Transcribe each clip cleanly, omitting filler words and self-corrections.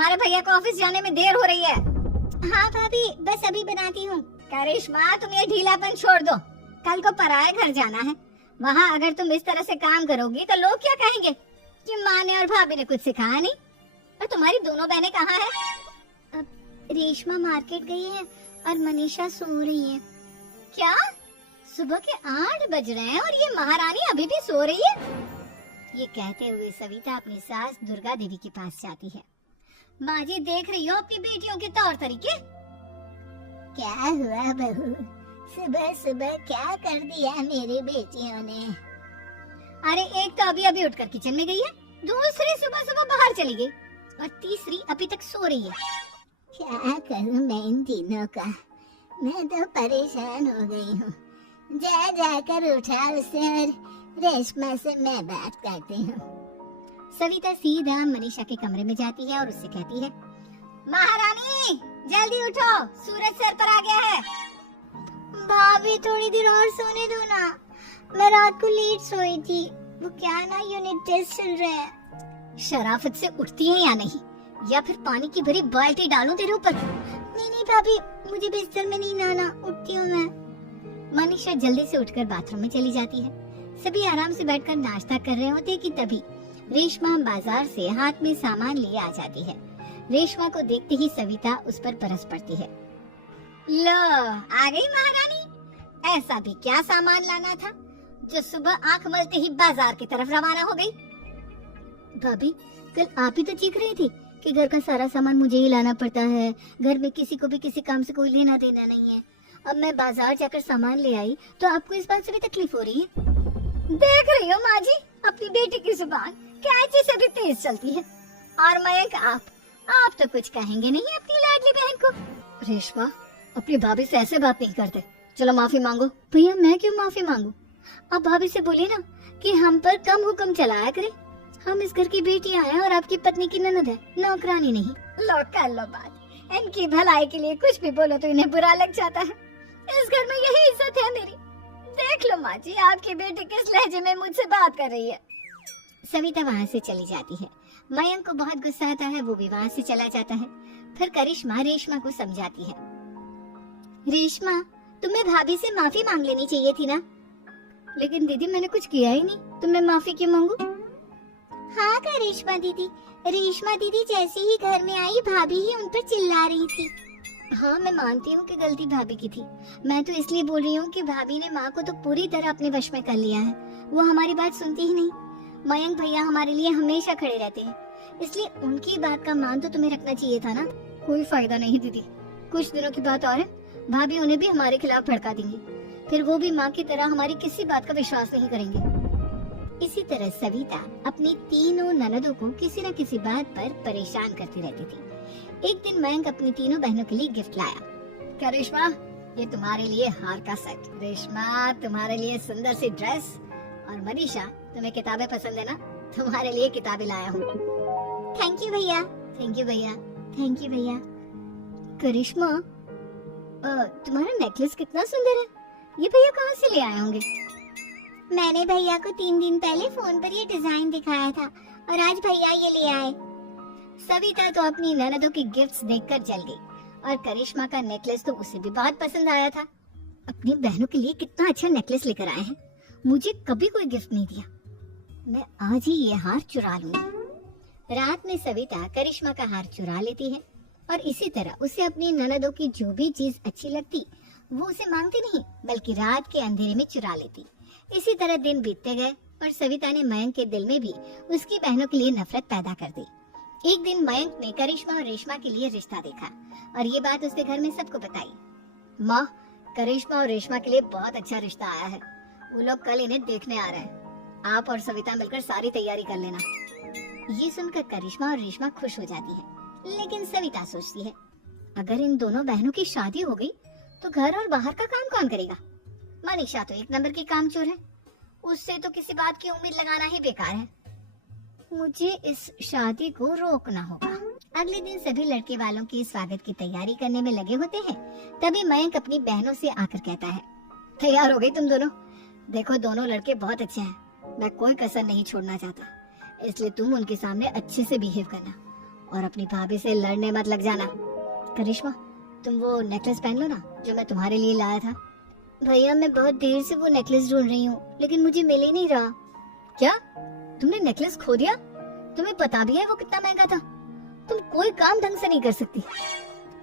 तुम्हारे भैया को ऑफिस जाने में देर हो रही है। हाँ भाभी, बस अभी बनाती हूँ। करिश्मा, तुम ये ढीलापन छोड़ दो, कल को पराये घर जाना है। वहाँ अगर तुम इस तरह से काम करोगी तो लोग क्या कहेंगे कि माँ ने और भाभी ने कुछ सिखाया नहीं। और तुम्हारी दोनों बहनें कहाँ हैं? रेशमा मार्केट गई है और मनीषा सो रही है। क्या? सुबह के 8 बज रहे हैं और ये महारानी अभी भी सो रही है? ये कहते हुए सविता अपनी सास दुर्गा देवी के पास जाती है। माँ जी, देख रही हो अपनी बेटियों के तौर तरीके? क्या हुआ बहू, सुबह सुबह क्या कर दिया मेरी बेटियों ने? अरे एक तो अभी अभी उठकर किचन में गई है, दूसरी सुबह सुबह बाहर चली गई और तीसरी अभी तक सो रही है। क्या करूं मैं इन तीनों का, मैं तो परेशान हो गई हूँ। जा जाकर उठा उसे और रेशमा से मैं बात करती हूँ। सविता सीधा मनीषा के कमरे में जाती है और उससे कहती है, महारानी जल्दी उठो, सूरज सर पर आ गया है। भाभी थोड़ी देर और सोने दो ना, मैं रात को लेट सोई थी, वो क्या ना यूनिट टेस्ट चल रहा है। शराफत से उठती है या नहीं, या फिर पानी की भरी बाल्टी डालूं तेरे ऊपर? नहीं भाभी, मुझे बिस्तर में नहीं नहाना, उठती हूँ मैं। मनीषा जल्दी से उठकर बाथरूम में चली जाती है। सभी आराम से बैठकर नाश्ता कर रहे होते कि तभी रेशमा बाजार से हाथ में सामान लिए आ जाती है। रेशमा को देखते ही सविता उस पर बरस पड़ती है। लो, आ गई महारानी। ऐसा भी क्या सामान लाना था जो सुबह आंख मलते ही बाजार की तरफ रवाना हो गई? भाभी, कल आप ही तो चीख रही थी कि घर का सारा सामान मुझे ही लाना पड़ता है, घर में किसी को भी किसी काम से कोई लेना देना नहीं है। अब मैं बाजार जाकर सामान ले आई तो आपको इस बात से भी तकलीफ हो रही है? देख रही हो माँ जी, अपनी बेटी की जुबान कैंची से भी तेज चलती है। और मयंक, आप तो कुछ कहेंगे नहीं अपनी लाडली बहन को। रेशमा, अपनी भाभी से ऐसे बात नहीं करते, चलो माफी मांगो। भैया, मैं क्यों माफी मांगू? आप भाभी से बोलिए ना कि हम पर कम हुक्म चलाया करे। हम इस घर की बेटी आए और आपकी पत्नी की ननद है, नौकरानी नहीं। लो कर लो बात, इनकी भलाई के लिए कुछ भी बोलो तो इन्हें बुरा लग जाता है। इस घर में यही इज्जत है मेरी। देख लो माँ जी, आपकी बेटी किस लहजे में मुझसे बात कर रही है। सविता वहाँ से चली जाती है। मयंक को बहुत गुस्सा आता है, वो भी वहाँ से चला जाता है। फिर करिश्मा रेशमा को समझाती है, रेशमा, तुम्हें भाभी से माफी मांग लेनी चाहिए थी ना। लेकिन दीदी, मैंने कुछ किया ही नहीं, तो मैं माफी क्यों मांगू? हाँ करिश्मा दीदी, रेशमा दीदी जैसे ही घर में आई भाभी ही उन पर चिल्ला रही थी। हाँ, मैं मानती हूँ कि गलती भाभी की थी। मैं तो इसलिए बोल रही हूँ कि भाभी ने माँ को तो पूरी तरह अपने वश में कर लिया है, वो हमारी बात सुनती ही नहीं। मयंक भैया हमारे लिए हमेशा खड़े रहते हैं, इसलिए उनकी बात का मान तो तुम्हें रखना चाहिए था ना। कोई फायदा नहीं दीदी, कुछ दिनों की बात और है, भाभी उन्हें भी हमारे खिलाफ भड़का देंगी, फिर वो भी माँ की तरह हमारी किसी बात का विश्वास नहीं करेंगे। इसी तरह सविता अपनी तीनों ननदों को किसी न किसी बात पर परेशान करती रहती थी। एक दिन मयंक अपनी तीनों बहनों के लिए गिफ्ट लाया। क्या रेशमा, ये तुम्हारे लिए हार का सेट। रेशमा, तुम्हारे लिए सुंदर सी ड्रेस। और मनीषा, तुम्हें किताबें पसंद है ना, तुम्हारे लिए किताबें लाया हूँ। थैंक यू भैया। थैंक यू भैया। थैंक यू भैया। करिश्मा, तुम्हारा नेकलेस कितना सुंदर है, ये भैया कहाँ से ले आए होंगे? मैंने भैया को 3 दिन पहले फोन पर ये डिजाइन दिखाया था और आज भैया ये ले आए। सविता तो अपनी ननदों की गिफ्ट्स देखकर जल गई और करिश्मा का नेकलेस तो उसे भी बहुत पसंद आया था। अपनी बहनों के लिए कितना अच्छा नेकलेस लेकर आए हैं, मुझे कभी कोई गिफ्ट नहीं दिया। मैं आज ही ये हार चुरा लूंगी। रात में सविता करिश्मा का हार चुरा लेती है और इसी तरह उसे अपनी ननदों की जो भी चीज अच्छी लगती वो उसे मांगती नहीं, बल्कि रात के अंधेरे में चुरा लेती। इसी तरह दिन बीतते गए और सविता ने मयंक के दिल में भी उसकी बहनों के लिए नफरत पैदा कर दी। एक दिन मयंक ने करिश्मा और रेशमा के लिए रिश्ता देखा और ये बात उसने घर में सबको बताई। माँ, करिश्मा और रेशमा के लिए बहुत अच्छा रिश्ता आया है, वो लोग कल इन्हें देखने आ रहे हैं, आप और सविता मिलकर सारी तैयारी कर लेना। ये सुनकर करिश्मा और रेशमा खुश हो जाती है, लेकिन सविता सोचती है, अगर इन दोनों बहनों की शादी हो गई तो घर और बाहर का काम कौन करेगा? मनीषा तो 1 नंबर की कामचोर है, उससे तो किसी बात की उम्मीद लगाना ही बेकार है। मुझे इस शादी को रोकना होगा। अगले दिन सभी लड़के वालों के स्वागत की तैयारी करने में लगे होते हैं। तभी मयंक अपनी बहनों से आकर कहता है, तैयार हो गई तुम दोनों? देखो, दोनों लड़के बहुत अच्छे हैं, मैं कोई कसर नहीं छोड़ना चाहता, इसलिए तुम उनके सामने अच्छे से बिहेव करना और अपनी भाभी से लड़ने मत लग जाना। करिश्मा, तुम वो नेकलेस पहन लो ना जो मैं तुम्हारे लिए लाया था। भैया मैं बहुत देर से वो नेकलेस ढूंढ रही हूँ लेकिन मुझे मिल ही नहीं रहा। क्या तुमने नेकलेस खो दिया? तुम्हें पता भी है वो कितना महंगा था? तुम कोई काम ढंग से नहीं कर सकती।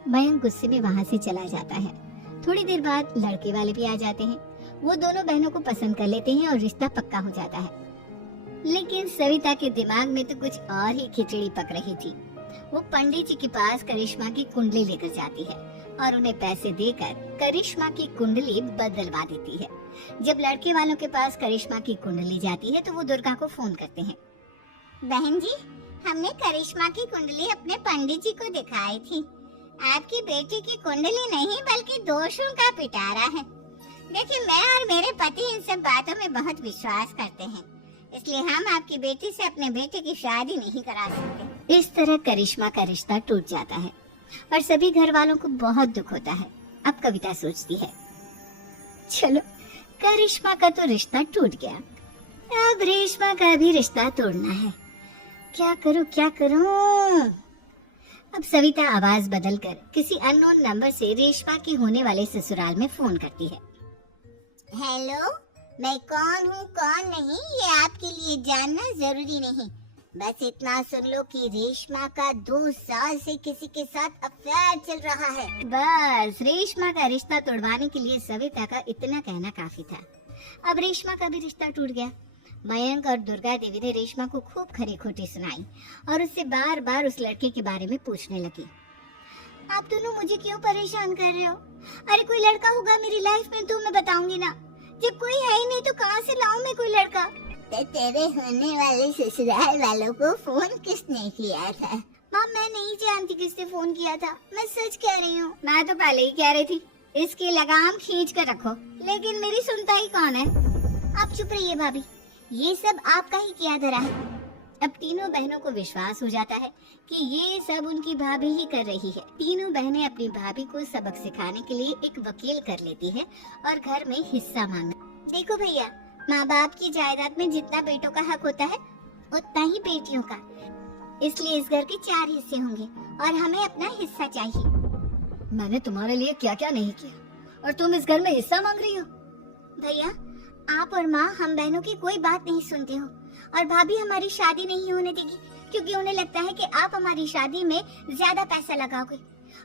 मयंक गुस्से में वहाँ से चला जाता है। थोड़ी देर बाद लड़के वाले भी आ जाते हैं। वो दोनों बहनों को पसंद कर लेते हैं और रिश्ता पक्का हो जाता है। लेकिन सविता के दिमाग में तो कुछ और ही खिचड़ी पक रही थी। वो पंडित जी के पास करिश्मा की कुंडली लेकर जाती है और उन्हें पैसे देकर करिश्मा की कुंडली बदलवा देती है। जब लड़के वालों के पास करिश्मा की कुंडली जाती है तो वो दुर्गा को फोन करते हैं। बहन जी, हमने करिश्मा की कुंडली अपने पंडित जी को दिखाई थी। आपकी बेटी की कुंडली नहीं बल्कि दोषों का पिटारा है। देखिए, मैं और मेरे पति इन सब बातों में बहुत विश्वास करते हैं, इसलिए हम आपकी बेटी से अपने बेटे की शादी नहीं करा सकते। इस तरह करिश्मा का रिश्ता टूट जाता है और सभी घर वालों को बहुत दुख होता है। अब कविता सोचती है, चलो करिश्मा का तो रिश्ता टूट गया, अब रेशमा का भी रिश्ता तोड़ना है। क्या करूं? अब सविता आवाज बदलकर किसी अननोन नंबर से रेशमा के होने वाले ससुराल में फोन करती है। हेलो, मैं कौन हूँ कौन नहीं ये आपके लिए जानना जरूरी नहीं। बस इतना सुन लो कि रेशमा का 2 साल से किसी के साथ अफेयर चल रहा है। बस रेशमा का रिश्ता तोड़वाने के लिए सविता का इतना कहना काफी था। अब रेशमा का भी रिश्ता टूट गया। मयंक और दुर्गा देवी ने रेशमा को खूब खरी खोटी सुनाई और उससे बार बार उस लड़के के बारे में पूछने लगी। आप दोनों मुझे क्यों परेशान कर रहे हो? अरे कोई लड़का होगा मेरी लाइफ में तो मैं बताऊंगी ना। जब कोई है ही नहीं तो कहाँ से लाऊं मैं कोई लड़का? तेरे होने वाले ससुराल वालों को फोन किसने किया था? माँ, मैं नहीं जानती किसने फोन किया था, मैं सच कह रही हूँ। मैं तो पहले ही कह रही थी इसकी लगाम खींच कर रखो, लेकिन मेरी सुनता ही कौन है। आप चुप रहिए भाभी, ये सब आपका ही किया धरा है। अब तीनों बहनों को विश्वास हो जाता है कि ये सब उनकी भाभी ही कर रही है। तीनों बहनें अपनी भाभी को सबक सिखाने के लिए एक वकील कर लेती है और घर में हिस्सा मांगा। देखो भैया, माँ बाप की जायदाद में जितना बेटों का हक होता है उतना ही बेटियों का, इसलिए इस घर के 4 हिस्से होंगे और हमें अपना हिस्सा चाहिए। मैंने तुम्हारे लिए क्या क्या नहीं किया और तुम इस घर में हिस्सा मांग रही हो? भैया, आप और माँ हम बहनों की कोई बात नहीं सुनते हो और भाभी हमारी शादी नहीं होने देगी क्योंकि उन्हें लगता है कि आप हमारी शादी में ज्यादा पैसा लगाओगे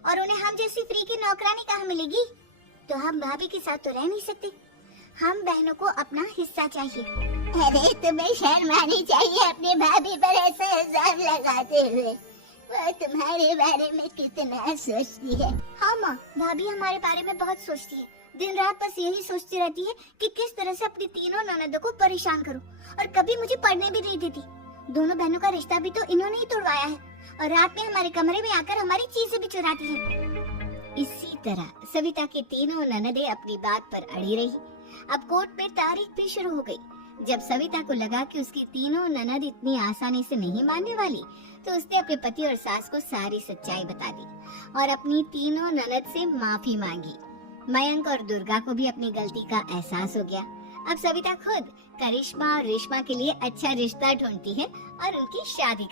और उन्हें हम जैसी फ्री की नौकरानी कहाँ मिलेगी। तो हम भाभी के साथ तो रह नहीं सकते, हम बहनों को अपना हिस्सा चाहिए। अरे तुम्हें शर्म आनी चाहिए अपने भाभी पर ऐसा इल्जाम लगाते हुए। वो तुम्हारे बारे में कितना सोचती है। हाँ माँ, भाभी हमारे बारे में बहुत सोचती है। दिन रात बस यही सोचती रहती है कि किस तरह से अपनी तीनों ननदों को परेशान करूं और कभी मुझे पढ़ने भी नहीं देती। दोनों बहनों का रिश्ता भी तो इन्होंने ही तोड़वाया है और रात में हमारे कमरे में आकर हमारी चीजें भी चुराती हैं। इसी तरह सविता की तीनों ननदें अपनी बात पर अड़ी रही। अब कोर्ट में तारीख भी शुरू हो गई। जब सविता को लगा कि उसकी तीनों ननद इतनी आसानी से नहीं मानने वाली, तो उसने अपने पति और सास को सारी सच्चाई बता दी और अपनी तीनों ननद से माफी मांगी। मयंक और दुर्गा को भी अपनी गलती का एहसास हो गया। अब सविता खुद करिश्मा और रेशमा के लिए अच्छा रिश्ता ढूंढती है और उनकी शादी